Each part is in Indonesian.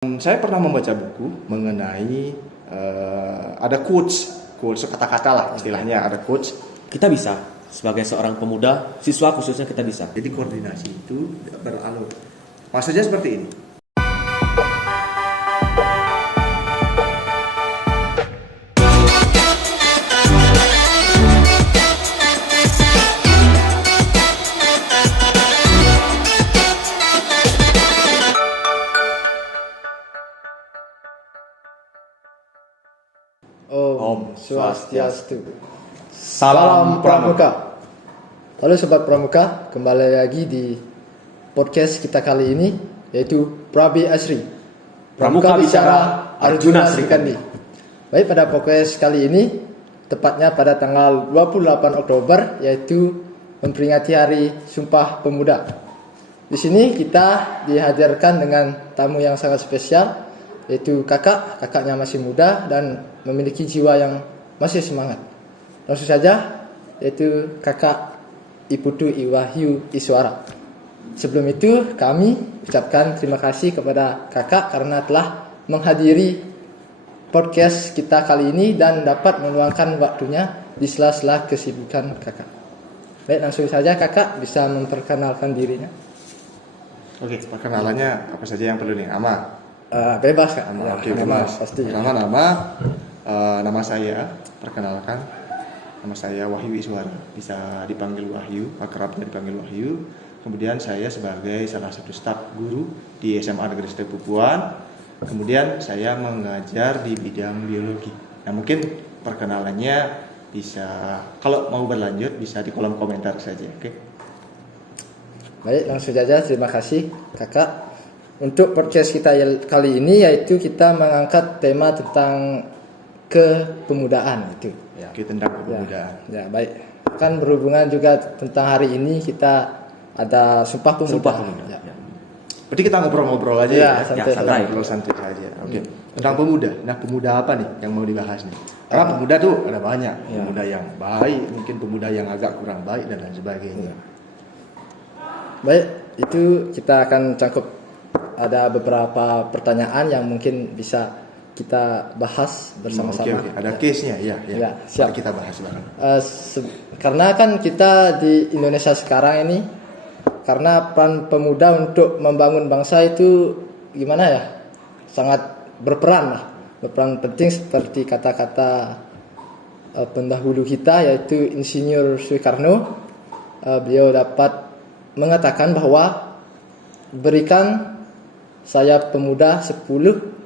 Saya pernah membaca buku mengenai ada quotes kata-kata lah istilahnya, ada quotes. Kita bisa sebagai seorang pemuda, siswa khususnya kita bisa. Jadi koordinasi itu beralur. Maksudnya seperti ini. Om Swastiastu. Salam Pramuka. Halo Sobat Pramuka, kembali lagi di podcast kita kali ini, yaitu Prabi Asri, Pramuka Bicara Arjuna Sri Kandi. Baik, pada podcast kali ini, tepatnya pada tanggal 28 Oktober, yaitu memperingati Hari Sumpah Pemuda. Di sini kita dihadirkan dengan tamu yang sangat spesial, yaitu kakaknya masih muda dan memiliki jiwa yang masih semangat. Langsung saja, yaitu kakak Iputu Iwahyu Iswara. Sebelum itu kami ucapkan terima kasih kepada kakak karena telah menghadiri podcast kita kali ini dan dapat meluangkan waktunya di sela-sela kesibukan kakak. Baik, langsung saja kakak bisa memperkenalkan dirinya. Oke, perkenalannya apa saja yang perlu nih? Ama. Bebas kak. Ya, oke, bebas bebas. pasti. Nama saya, perkenalkan, nama saya Wahyu Iswara, bisa dipanggil Wahyu, akrabnya dipanggil Wahyu. Kemudian saya sebagai salah satu staf guru di SMA Negeri Satu Pupuan. Kemudian saya mengajar di bidang biologi. Nah, mungkin perkenalannya bisa, kalau mau berlanjut bisa di kolom komentar saja, oke? Baik, langsung saja, terima kasih kakak. Untuk podcast kita kali ini yaitu kita mengangkat tema tentang kepemudaan itu. Ya, oke, tentang kepemudaan. Ya, baik. Kan berhubungan juga tentang hari ini kita ada Sumpah Pemuda. Sumpah Pemuda. Ya. Berarti kita ngobrol-ngobrol aja Ya, ya, santai. santai, ngobrol santai aja. Oke. Tentang pemuda. Nah, pemuda apa nih yang mau dibahas nih? Karena pemuda tuh ada banyak. Ya. Pemuda yang baik, mungkin pemuda yang agak kurang baik dan lain sebagainya. Ya. Baik, itu kita akan cangkup ada beberapa pertanyaan yang mungkin bisa kita bahas bersama-sama. Oke. Ada case-nya, ya. Ya, siap. Mari kita bahas bareng. Karena kan kita di Indonesia sekarang ini, karena peran pemuda untuk membangun bangsa itu gimana ya, sangat berperan lah, berperan penting seperti kata-kata pendahulu kita yaitu Insinyur Soekarno. Beliau dapat mengatakan bahwa berikan saya pemuda 10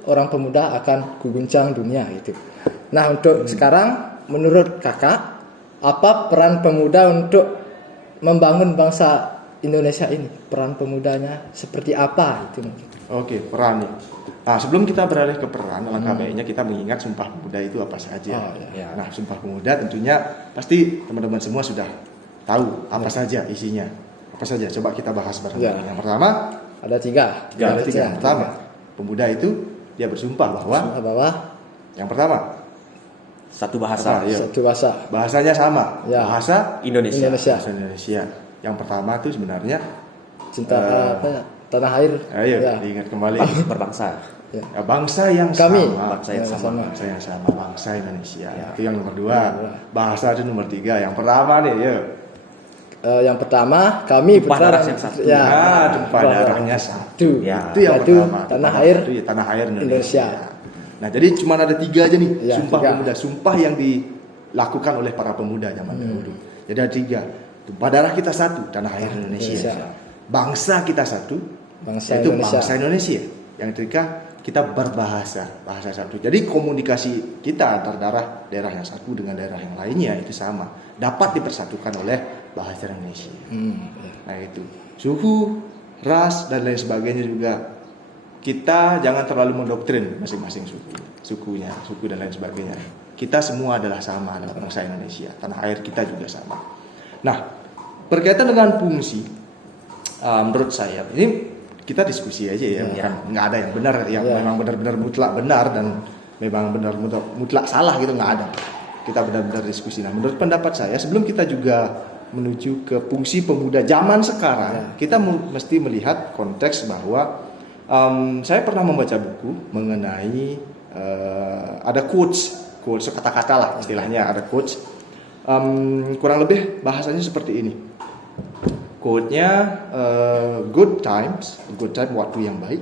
orang pemuda akan kuguncang dunia gitu. Nah, untuk sekarang menurut kakak, apa peran pemuda untuk membangun bangsa Indonesia ini? Peran pemudanya seperti apa itu mungkin? Oke, peran nih. Nah, sebelum kita beralih ke peran, alangkah baiknya kita mengingat Sumpah Pemuda itu apa saja. Oh, ya. Nah, Sumpah Pemuda tentunya pasti teman-teman semua sudah tahu apa saja isinya. Apa saja? Coba kita bahas bareng. Ya. Yang pertama, Ada tiga. ada tiga. Yang pertama, pemuda itu dia bersumpah bahwa Sumpah bahwa yang pertama, Satu bahasa. Apa? Iya. satu bahasa bahasanya sama. Ya. Bahasa Indonesia. bahasa Indonesia. Yang pertama itu sebenarnya cinta tanah air. ayo Ya. diingat kembali. Berbangsa. Ya. Ya, bangsa yang Kami. sama. Bangsa yang sama. Bangsa yang sama, bangsa Indonesia. Ya. Itu yang nomor 2. Ya. Bahasa itu nomor 3. Yang pertama nih, yuk. Yang pertama kami Tumpah putra darah dan- yang satu. Ya. Tumpah darahnya satu. Ya. Itu yang Yaitu pertama. tanah Tumpah air itu ya, tanah air Indonesia. Indonesia. Nah, jadi cuma ada 3 aja nih. Ya, Sumpah 3. pemuda, sumpah yang dilakukan oleh para pemuda zaman dahulu. Jadi ada 3. Tumpah darah kita satu, tanah air Indonesia. Indonesia. Bangsa kita satu, Bangsa yaitu Indonesia. bangsa Indonesia. Yang ketiga, kita berbahasa, bahasa satu. Jadi komunikasi kita antar daerah yang satu dengan daerah yang lainnya itu sama, dapat dipersatukan oleh bahasa Indonesia. Ya. Nah, itu suku, ras dan lain sebagainya juga kita jangan terlalu mendoktrin masing-masing suku dan lain sebagainya. Kita semua adalah sama, adalah bangsa Indonesia. Tanah air kita juga sama. Nah, berkaitan dengan fungsi, menurut saya ini kita diskusi aja ya, bukan nggak ada yang benar, yang memang benar-benar mutlak benar dan memang benar mutlak salah gitu, nggak ada. Kita benar-benar diskusi. Nah, menurut pendapat saya, sebelum kita juga menuju ke fungsi pemuda zaman sekarang, kita mesti melihat konteks bahwa Saya pernah membaca buku mengenai ada quotes kata-kata lah istilahnya, ada quotes. Kurang lebih bahasanya seperti ini. Quote-nya, good time waktu yang baik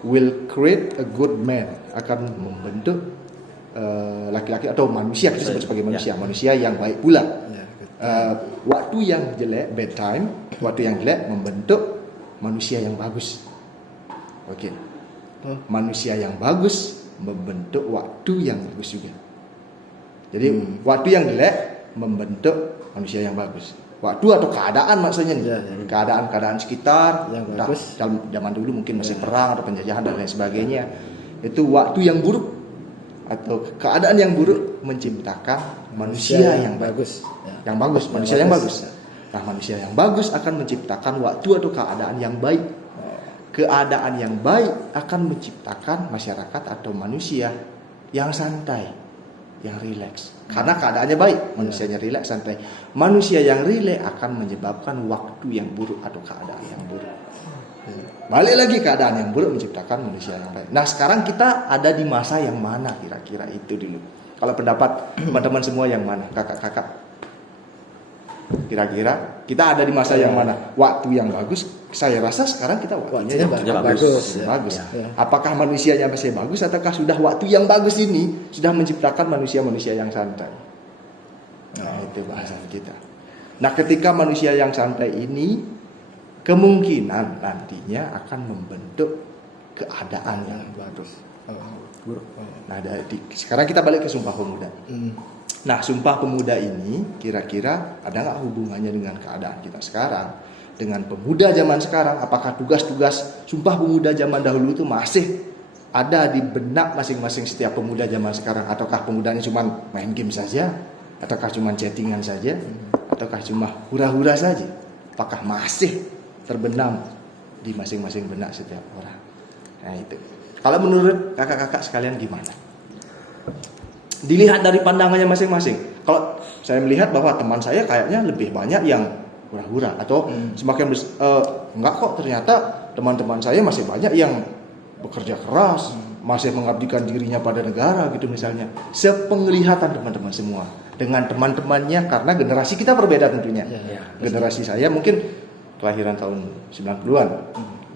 will create a good man, akan membentuk laki-laki atau manusia, kita sebut sebagai manusia yang baik pula. Waktu yang jelek, bad time, waktu yang jelek membentuk manusia yang bagus. Oke. Manusia yang bagus membentuk waktu yang bagus juga. Jadi waktu yang jelek membentuk manusia yang bagus. Waktu atau keadaan maksudnya nih. Keadaan sekitar yang bagus. dalam zaman dulu mungkin masih perang atau penjajahan dan lain sebagainya. Itu waktu yang buruk atau keadaan yang buruk menciptakan manusia yang bagus. Yang bagus, manusia yang bagus. Nah, manusia yang bagus akan menciptakan waktu atau keadaan yang baik. Keadaan yang baik akan menciptakan masyarakat atau manusia yang santai, yang rileks. Karena keadaannya baik, manusianya rileks, santai. Manusia yang rileks akan menyebabkan waktu yang buruk atau keadaan yang buruk. Balik lagi, keadaan yang buruk menciptakan manusia yang baik. Nah, sekarang kita ada di masa yang mana kira-kira itu dulu? Kalau pendapat teman-teman semua yang mana? Kakak-kakak. Kira-kira kita ada di masa yang mana? Waktu yang bagus. Saya rasa sekarang kita waktunya yang bagus. Apakah manusianya masih bagus ataukah sudah waktu yang bagus ini sudah menciptakan manusia-manusia yang santai? Nah, itu bahasan kita. Nah, ketika manusia yang santai ini kemungkinan nantinya akan membentuk keadaan yang bagus. Nah, sekarang kita balik ke Sumpah Pemuda. Nah, Sumpah Pemuda ini kira-kira ada nggak hubungannya dengan keadaan kita sekarang? Dengan pemuda zaman sekarang, apakah tugas-tugas Sumpah Pemuda zaman dahulu itu masih ada di benak masing-masing setiap pemuda zaman sekarang? Ataukah pemudanya cuma main game saja? Ataukah cuma chattingan saja? Ataukah cuma hura-hura saja? Apakah masih terbenam di masing-masing benak setiap orang? Nah, itu. Kalau menurut kakak-kakak sekalian gimana? Dilihat dari pandangannya masing-masing. Kalau saya melihat bahwa teman saya kayaknya lebih banyak yang hura-hura atau semakin enggak kok, ternyata teman-teman saya masih banyak yang bekerja keras, masih mengabdikan dirinya pada negara gitu misalnya. Sepenglihatan teman-teman semua dengan teman-temannya, karena generasi kita berbeda tentunya. Generasi saya mungkin kelahiran tahun 90-an,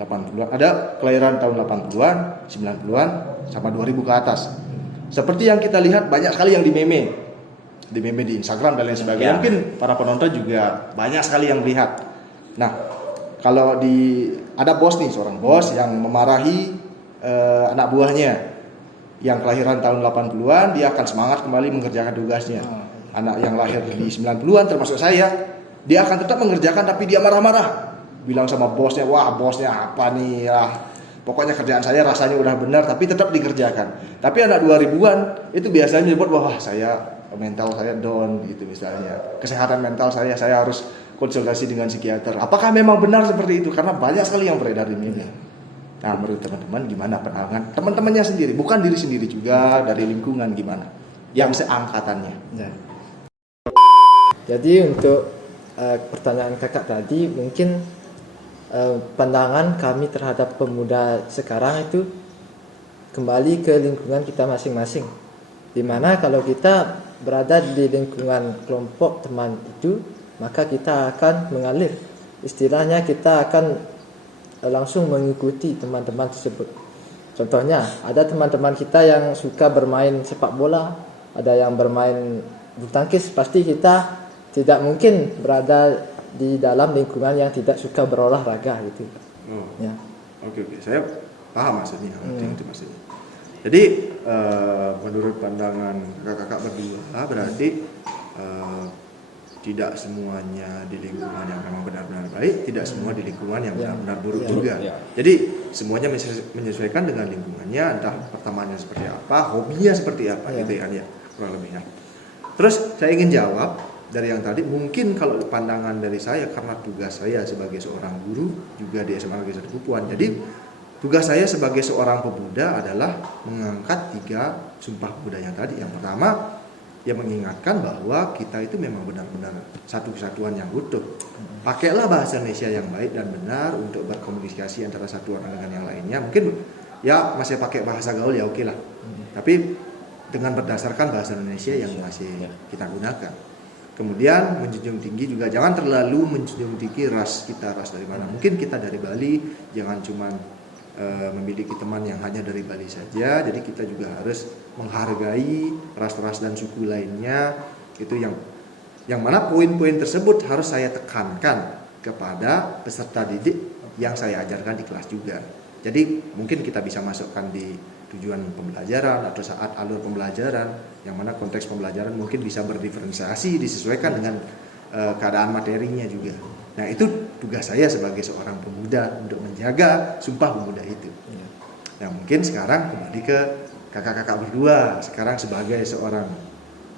80-an, ada kelahiran tahun 80-an, 90-an sama 2000 ke atas. Seperti yang kita lihat banyak sekali yang di meme di Instagram dan lain sebagainya. Mungkin para penonton juga banyak sekali yang lihat. Nah, kalau ada seorang bos yang memarahi anak buahnya yang kelahiran tahun 80-an, dia akan semangat kembali mengerjakan tugasnya. Anak yang lahir di 90-an termasuk saya, dia akan tetap mengerjakan tapi dia marah-marah. Bilang sama bosnya, wah bosnya apa nih ya. Pokoknya kerjaan saya rasanya udah benar tapi tetap dikerjakan. Tapi anak 2000-an itu biasanya nyebut, wah saya mental saya down gitu misalnya. Kesehatan mental saya harus konsultasi dengan psikiater. Apakah memang benar seperti itu? Karena banyak sekali yang beredar di media. Nah, menurut teman-teman gimana pandangan teman-temannya sendiri, bukan diri sendiri juga, dari lingkungan gimana? Yang seangkatannya. Jadi untuk pertanyaan kakak tadi, mungkin pandangan kami terhadap pemuda sekarang itu kembali ke lingkungan kita masing-masing. Dimana kalau kita berada di lingkungan kelompok teman itu, maka kita akan mengalir. Istilahnya kita akan langsung mengikuti teman-teman tersebut. Contohnya, ada teman-teman kita yang suka bermain sepak bola, ada yang bermain bulu tangkis, pasti kita tidak mungkin berada di dalam lingkungan yang tidak suka berolahraga gitu. Oke, saya paham maksudnya. Itu maksudnya. Jadi menurut pandangan kakak-kakak berdua berarti tidak semuanya di lingkungan yang memang benar-benar baik, tidak semua di lingkungan yang benar-benar buruk juga. Jadi semuanya menyesuaikan dengan lingkungannya, entah pertamanya seperti apa, hobinya seperti apa gitu ya, kurang lebihnya. Terus saya ingin jawab dari yang tadi, mungkin kalau pandangan dari saya karena tugas saya sebagai seorang guru juga di SMA Negeri 1 Pupuan. Jadi tugas saya sebagai seorang pemuda adalah mengangkat 3 sumpah pemuda yang tadi. Yang pertama, ya mengingatkan bahwa kita itu memang benar-benar satu kesatuan yang utuh. Pakailah bahasa Indonesia yang baik dan benar untuk berkomunikasi antara satu orang dengan yang lainnya. Mungkin ya masih pakai bahasa gaul ya oke lah. Tapi dengan berdasarkan bahasa Indonesia yang masih kita gunakan. Kemudian menjunjung tinggi juga, jangan terlalu menjunjung tinggi ras kita, ras dari mana. Mungkin kita dari Bali, jangan cuma memiliki teman yang hanya dari Bali saja. Jadi kita juga harus menghargai ras-ras dan suku lainnya. Itu yang mana poin-poin tersebut harus saya tekankan kepada peserta didik yang saya ajarkan di kelas juga. Jadi mungkin kita bisa masukkan di tujuan pembelajaran atau saat alur pembelajaran, yang mana konteks pembelajaran mungkin bisa berdiferensiasi disesuaikan dengan keadaan materinya juga. Nah itu tugas saya sebagai seorang pemuda untuk menjaga Sumpah Pemuda itu. Nah mungkin sekarang kembali ke kakak-kakak berdua. Sekarang sebagai seorang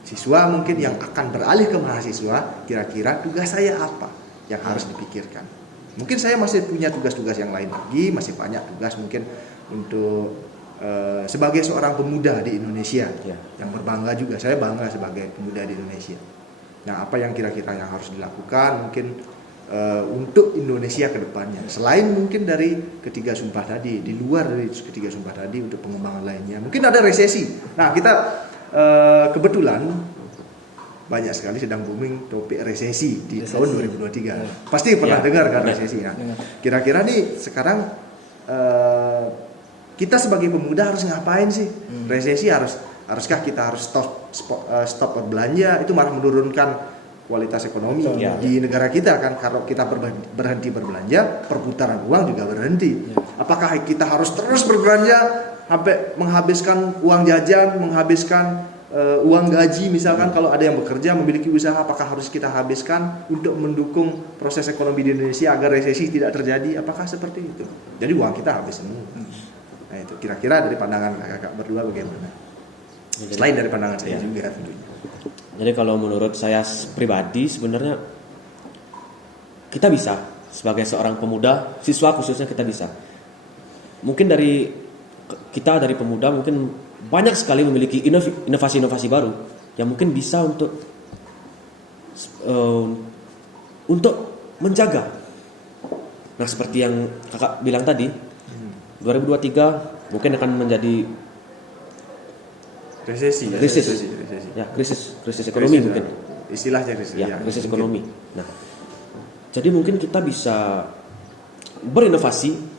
siswa mungkin yang akan beralih ke mahasiswa, kira-kira tugas saya apa yang harus dipikirkan. Mungkin saya masih punya tugas-tugas yang lain lagi, masih banyak tugas mungkin untuk sebagai seorang pemuda di Indonesia yang berbangga juga. Saya bangga sebagai pemuda di Indonesia. Nah apa yang kira-kira yang harus dilakukan mungkin untuk Indonesia ke depannya, selain mungkin dari ketiga sumpah tadi, di luar dari ketiga sumpah tadi untuk pengembangan lainnya, mungkin ada resesi. Nah kita kebetulan banyak sekali sedang booming topik resesi di tahun 2023. Pasti pernah dengar kan resesi. Nah, kira-kira nih sekarang kita sebagai pemuda harus ngapain sih? Resesi haruskah kita harus stop berbelanja, itu malah menurunkan kualitas ekonomi di negara kita kan. Kalau kita berhenti berbelanja, perputaran uang juga berhenti. Apakah kita harus terus berbelanja sampai menghabiskan uang jajan, menghabiskan uang gaji misalkan kalau ada yang bekerja memiliki usaha, apakah harus kita habiskan untuk mendukung proses ekonomi di Indonesia agar resesi tidak terjadi? Apakah seperti itu? Jadi uang kita habis semua. Nah itu kira-kira dari pandangan kakak berdua bagaimana? Selain dari pandangan saya juga tentunya. Jadi kalau menurut saya pribadi sebenarnya kita bisa sebagai seorang pemuda, siswa khususnya kita bisa. Mungkin dari pemuda mungkin banyak sekali memiliki inovasi-inovasi baru yang mungkin bisa untuk menjaga. Nah seperti yang kakak bilang tadi, 2023 mungkin akan menjadi resesi. Ya, krisis ekonomi mungkin. Istilahnya krisis. Ya, krisis ekonomi. Nah, jadi mungkin kita bisa berinovasi.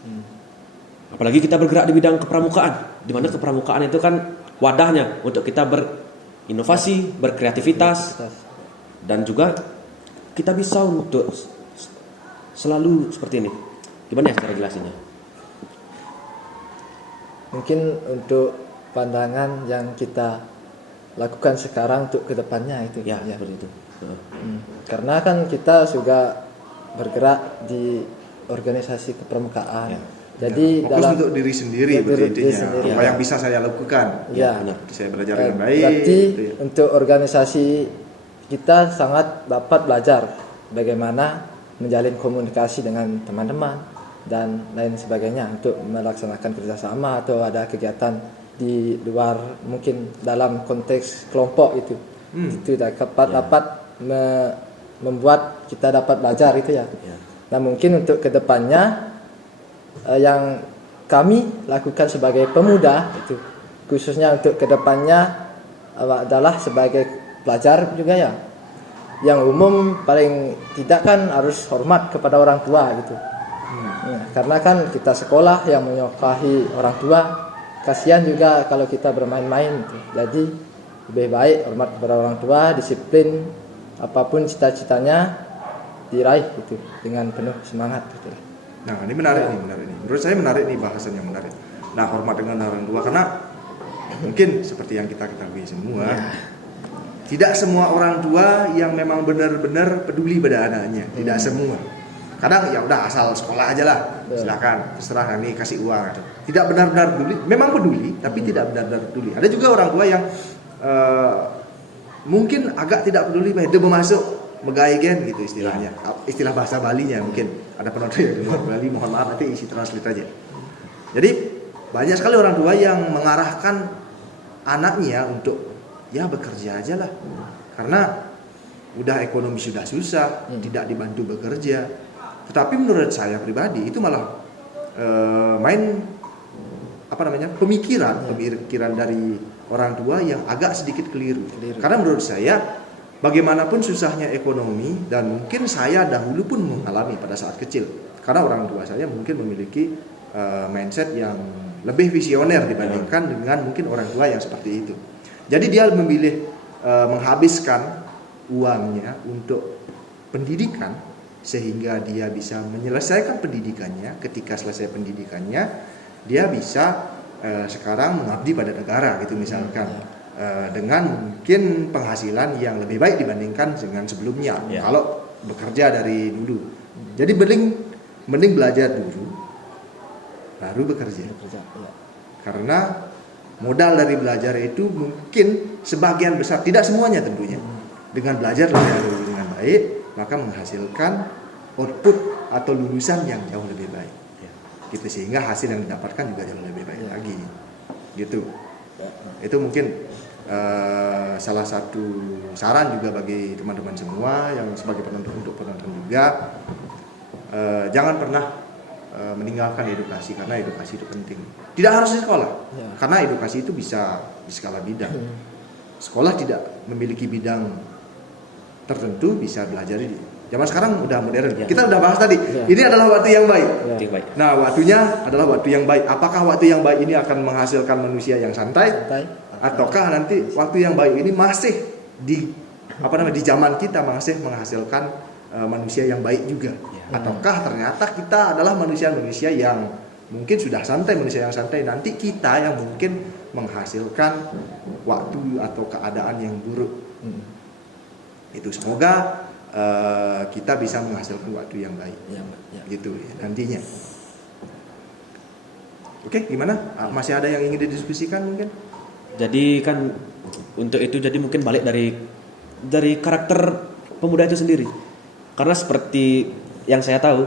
Apalagi kita bergerak di bidang kepramukaan, di mana kepramukaan itu kan wadahnya untuk kita berinovasi, berkreativitas, dan juga kita bisa untuk selalu seperti ini. Gimana ya cara jelasinnya? Mungkin untuk pandangan yang kita lakukan sekarang untuk kedepannya itu seperti itu. Karena kan kita juga bergerak di organisasi kepramukaan, jadi fokus dalam untuk diri sendiri intinya apa yang bisa saya lakukan, benar. Saya belajar dengan baik. Berarti untuk organisasi kita sangat dapat belajar bagaimana menjalin komunikasi dengan teman-teman dan lain sebagainya untuk melaksanakan kerjasama atau ada kegiatan di luar mungkin dalam konteks kelompok itu dapat membuat kita dapat belajar itu ya. Nah mungkin untuk kedepannya yang kami lakukan sebagai pemuda itu khususnya untuk kedepannya adalah sebagai pelajar juga ya. Yang umum paling tidak kan harus hormat kepada orang tua gitu. Karena kan kita sekolah yang menyukai orang tua. Kasihan juga kalau kita bermain-main gitu. Jadi lebih baik hormat kepada orang tua, disiplin, apapun cita-citanya diraih gitu dengan penuh semangat gitu. Nah ini menarik nih. Menurut saya menarik nih, bahasan yang menarik. Nah hormat dengan orang tua, karena mungkin seperti yang kita ketahui semua, tidak semua orang tua yang memang benar-benar peduli pada anaknya, tidak semua. Kadang ya udah asal sekolah aja lah, silakan terserah nih kasih uang. Tidak benar-benar peduli, memang peduli tapi tidak benar-benar peduli. Ada juga orang tua yang mungkin agak tidak peduli, itu masuk megaigen gitu istilahnya, istilah bahasa Balinya mungkin ada penonton yang di luar Bali, mohon maaf nanti isi translate aja. Jadi banyak sekali orang tua yang mengarahkan anaknya untuk ya bekerja aja lah. Karena udah ekonomi sudah susah, tidak dibantu bekerja. Tetapi menurut saya pribadi itu malah pemikiran dari orang tua yang agak sedikit keliru. Karena menurut saya bagaimanapun susahnya ekonomi, dan mungkin saya dahulu pun mengalami pada saat kecil. Karena orang tua saya mungkin memiliki mindset yang lebih visioner dibandingkan dengan mungkin orang tua yang seperti itu. Jadi dia memilih menghabiskan uangnya untuk pendidikan sehingga dia bisa menyelesaikan pendidikannya. Ketika selesai pendidikannya, dia bisa sekarang mengabdi pada negara gitu misalkan, dengan mungkin penghasilan yang lebih baik dibandingkan dengan sebelumnya kalau bekerja dari dulu. Jadi mending belajar dulu baru bekerja. Karena modal dari belajar itu mungkin sebagian besar, tidak semuanya tentunya, dengan belajar dengan baik maka menghasilkan output atau lulusan yang jauh lebih baik gitu, sehingga hasil yang didapatkan juga jauh lebih baik lagi gitu. Itu mungkin salah satu saran juga bagi teman-teman semua yang sebagai penonton juga, jangan pernah meninggalkan edukasi, karena edukasi itu penting. Tidak harus di sekolah, karena edukasi itu bisa di segala bidang. Sekolah tidak memiliki bidang tertentu, bisa belajar di zaman sekarang udah modern. Kita udah bahas tadi, ini adalah waktu yang baik. Nah, waktunya adalah waktu yang baik. Apakah waktu yang baik ini akan menghasilkan manusia yang santai? Ataukah nanti waktu yang baik ini masih di zaman kita masih menghasilkan manusia yang baik juga? Ataukah ternyata kita adalah manusia-manusia yang mungkin sudah santai, manusia yang santai, nanti kita yang mungkin menghasilkan waktu atau keadaan yang buruk. Itu semoga kita bisa menghasilkan waktu yang baik, gitu ya, nantinya. Oke, gimana? Masih ada yang ingin didiskusikan mungkin? Jadi kan untuk itu, jadi mungkin balik dari karakter pemuda itu sendiri. Karena seperti yang saya tahu,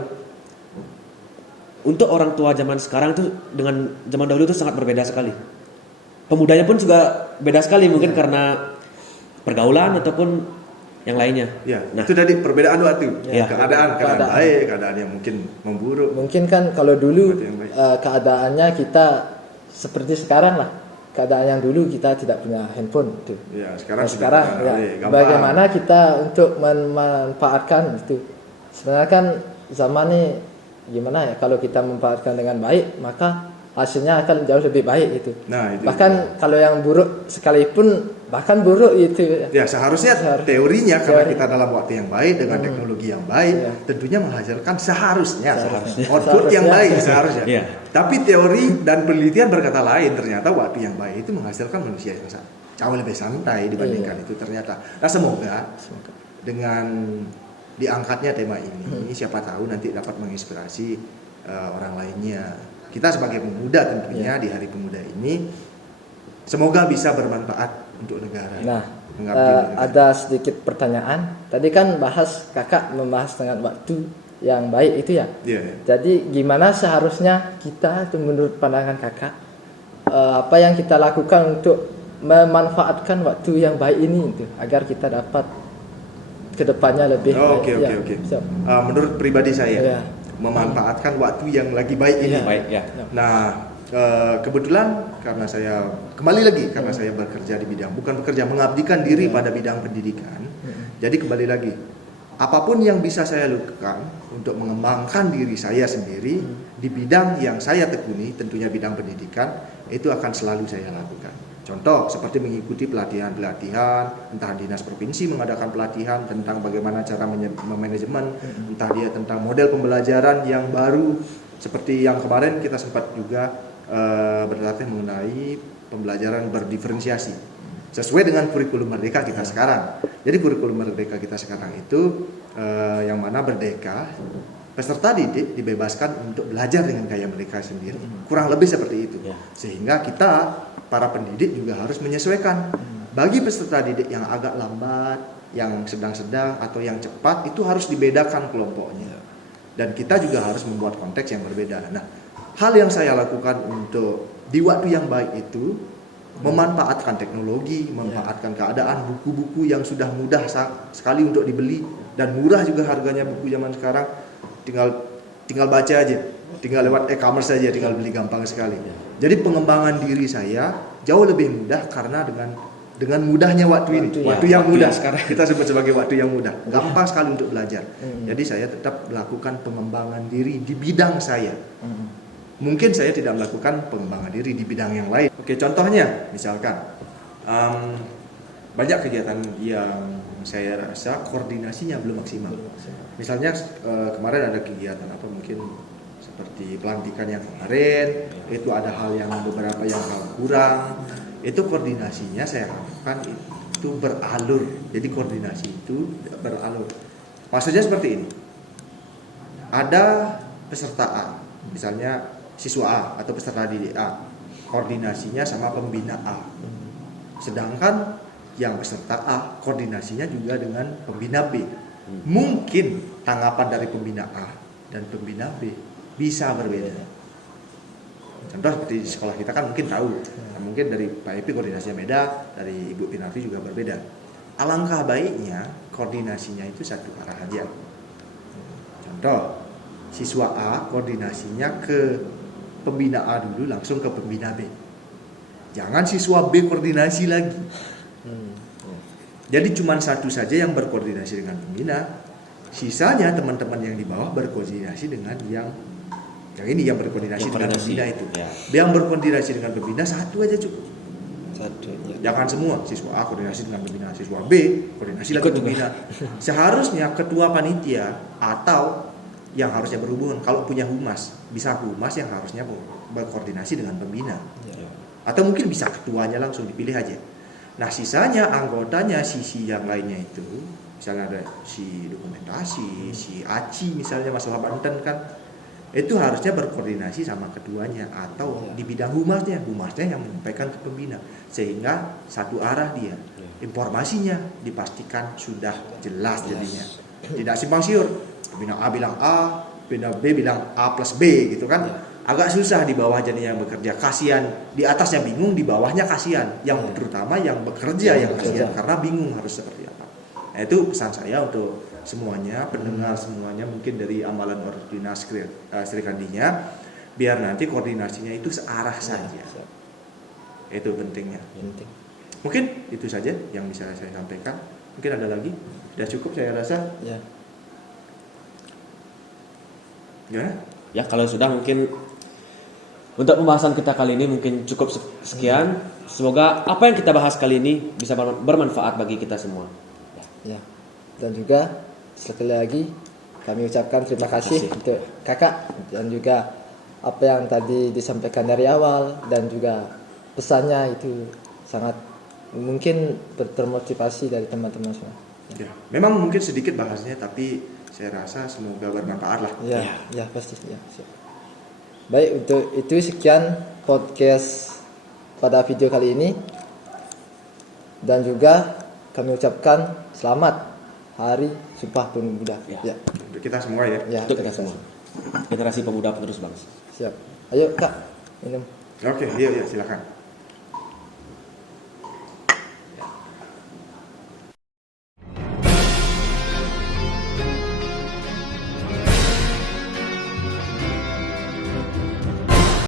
untuk orang tua zaman sekarang itu dengan zaman dahulu itu sangat berbeda sekali. Pemudanya pun juga beda sekali, mungkin karena pergaulan ataupun yang lainnya. Nah, itu tadi perbedaan waktu, keadaan baik, keadaan yang mungkin memburuk. Mungkin kan kalau dulu keadaannya kita seperti sekarang lah. Keadaan yang dulu kita tidak punya handphone itu. Sekarang bagaimana kita untuk memanfaatkan itu? Sebenarnya kan zaman ini gimana ya, kalau kita memanfaatkan dengan baik maka hasilnya akan jauh lebih baik itu. Bahkan kalau yang buruk sekalipun bahkan buruk itu. Ya seharusnya teorinya karena kita dalam waktu yang baik dengan teknologi yang baik, tentunya menghasilkan seharusnya output yang baik seharusnya. Tapi teori dan penelitian berkata lain, ternyata waktu yang baik itu menghasilkan manusia yang jauh lebih santai dibandingkan itu ternyata. Nah semoga dengan diangkatnya tema ini, siapa tahu nanti dapat menginspirasi orang lainnya. Kita sebagai pemuda tentunya di Hari Pemuda ini semoga bisa bermanfaat untuk negara. Nah, ada sedikit pertanyaan. Tadi kan kakak membahas dengan waktu yang baik itu ya. Jadi gimana seharusnya kita, menurut pandangan kakak, apa yang kita lakukan untuk memanfaatkan waktu yang baik ini itu agar kita dapat kedepannya lebih baik. Menurut pribadi saya, memanfaatkan waktu yang lagi baik ini. Nah, kebetulan karena saya saya bekerja di bidang, bukan bekerja, mengabdikan diri pada bidang pendidikan. Jadi kembali lagi, apapun yang bisa saya lakukan untuk mengembangkan diri saya sendiri di bidang yang saya tekuni, tentunya bidang pendidikan, itu akan selalu saya lakukan. Contoh seperti mengikuti pelatihan-pelatihan, entah dinas provinsi mengadakan pelatihan tentang bagaimana cara memanajemen, entah dia tentang model pembelajaran yang baru, seperti yang kemarin kita sempat juga berlatih mengenai pembelajaran berdiferensiasi sesuai dengan kurikulum merdeka kita sekarang. Jadi kurikulum merdeka kita sekarang itu yang mana merdeka, peserta didik dibebaskan untuk belajar dengan gaya mereka sendiri, kurang lebih seperti itu. Sehingga kita para pendidik juga harus menyesuaikan. Bagi peserta didik yang agak lambat, yang sedang-sedang atau yang cepat, itu harus dibedakan kelompoknya. Dan kita juga harus membuat konteks yang berbeda. Nah, hal yang saya lakukan untuk di waktu yang baik itu memanfaatkan teknologi, memanfaatkan keadaan, buku-buku yang sudah mudah sekali untuk dibeli dan murah juga harganya buku zaman sekarang, tinggal baca aja, tinggal lewat e-commerce saja, tinggal beli gampang sekali. Jadi pengembangan diri saya jauh lebih mudah karena dengan mudahnya waktu ini, waktu yang mudah. Sekarang kita sebut sebagai waktu yang mudah, gampang sekali untuk belajar. Jadi saya tetap melakukan pengembangan diri di bidang saya. Mungkin saya tidak melakukan pengembangan diri di bidang yang lain. Oke, contohnya misalkan banyak kegiatan yang saya rasa koordinasinya belum maksimal. Misalnya kemarin ada kegiatan apa mungkin seperti pelantikan yang kemarin, itu ada hal yang beberapa yang kurang. Itu koordinasinya saya harapkan itu beralur. Jadi koordinasi itu beralur. Maksudnya seperti ini. Ada peserta A, misalnya siswa A atau peserta didik A, koordinasinya sama pembina A. Sedangkan yang peserta A koordinasinya juga dengan pembina B. Mungkin tanggapan dari pembina A dan pembina B bisa berbeda. Contoh seperti di sekolah kita kan mungkin tahu, mungkin dari Pak Epi koordinasinya beda, dari Ibu Pinarti juga berbeda. Alangkah baiknya koordinasinya itu satu arah aja. Contoh, siswa A koordinasinya ke pembina A dulu langsung ke pembina B. Jangan siswa B koordinasi lagi. Jadi cuma satu saja yang berkoordinasi dengan pembina. Sisanya teman-teman yang di bawah berkoordinasi dengan yang ini yang berkoordinasi dengan pembina itu. Ya. Yang berkoordinasi dengan pembina satu aja cukup. Satu. Ya. Jangan semua siswa A koordinasi dengan pembina, siswa B koordinasi lagi pembina. Seharusnya ketua panitia atau yang harusnya berhubungan kalau punya humas, bisa humas yang harusnya berkoordinasi dengan pembina. Ya. Atau mungkin bisa ketuanya langsung dipilih aja. Nah, sisanya anggotanya sisi yang lainnya itu, misalnya ada si dokumentasi, si ACI misalnya masalah Banten kan, itu harusnya berkoordinasi sama ketuanya atau di bidang humasnya yang menyampaikan ke pembina sehingga satu arah dia. Informasinya dipastikan sudah jelas jadinya. Tidak simpang siur. Pembina A bilang A, pembina B bilang A plus B gitu kan. Agak susah di bawah jadinya yang bekerja. Kasihan, di atasnya bingung, di bawahnya kasihan. Yang terutama yang bekerja yang kasihan karena bingung harus seperti apa. Nah, itu pesan saya untuk semuanya, pendengar semuanya mungkin dari amalan Ordina Sri Kandinya, biar nanti koordinasinya itu searah saja. Itu pentingnya. Mungkin itu saja yang bisa saya sampaikan. Mungkin ada lagi? Sudah cukup saya rasa. Ya, kalau sudah mungkin untuk pembahasan kita kali ini mungkin cukup sekian. Semoga apa yang kita bahas kali ini bisa bermanfaat bagi kita semua. Ya. Dan juga sekali lagi kami ucapkan terima kasih untuk kakak dan juga apa yang tadi disampaikan dari awal dan juga pesannya itu sangat mungkin termotivasi dari teman-teman semua. Ya, memang mungkin sedikit bahasnya tapi saya rasa semoga bermanfaat lah. Ya pasti ya. Baik, untuk itu sekian podcast pada video kali ini. Dan juga kami ucapkan selamat Hari Sumpah Pemuda. Ya. Untuk kita semua ya. Untuk kita semua. Generasi pemuda penerus bangsa. Siap. Ayo Kak, minum. Oke, iya silakan.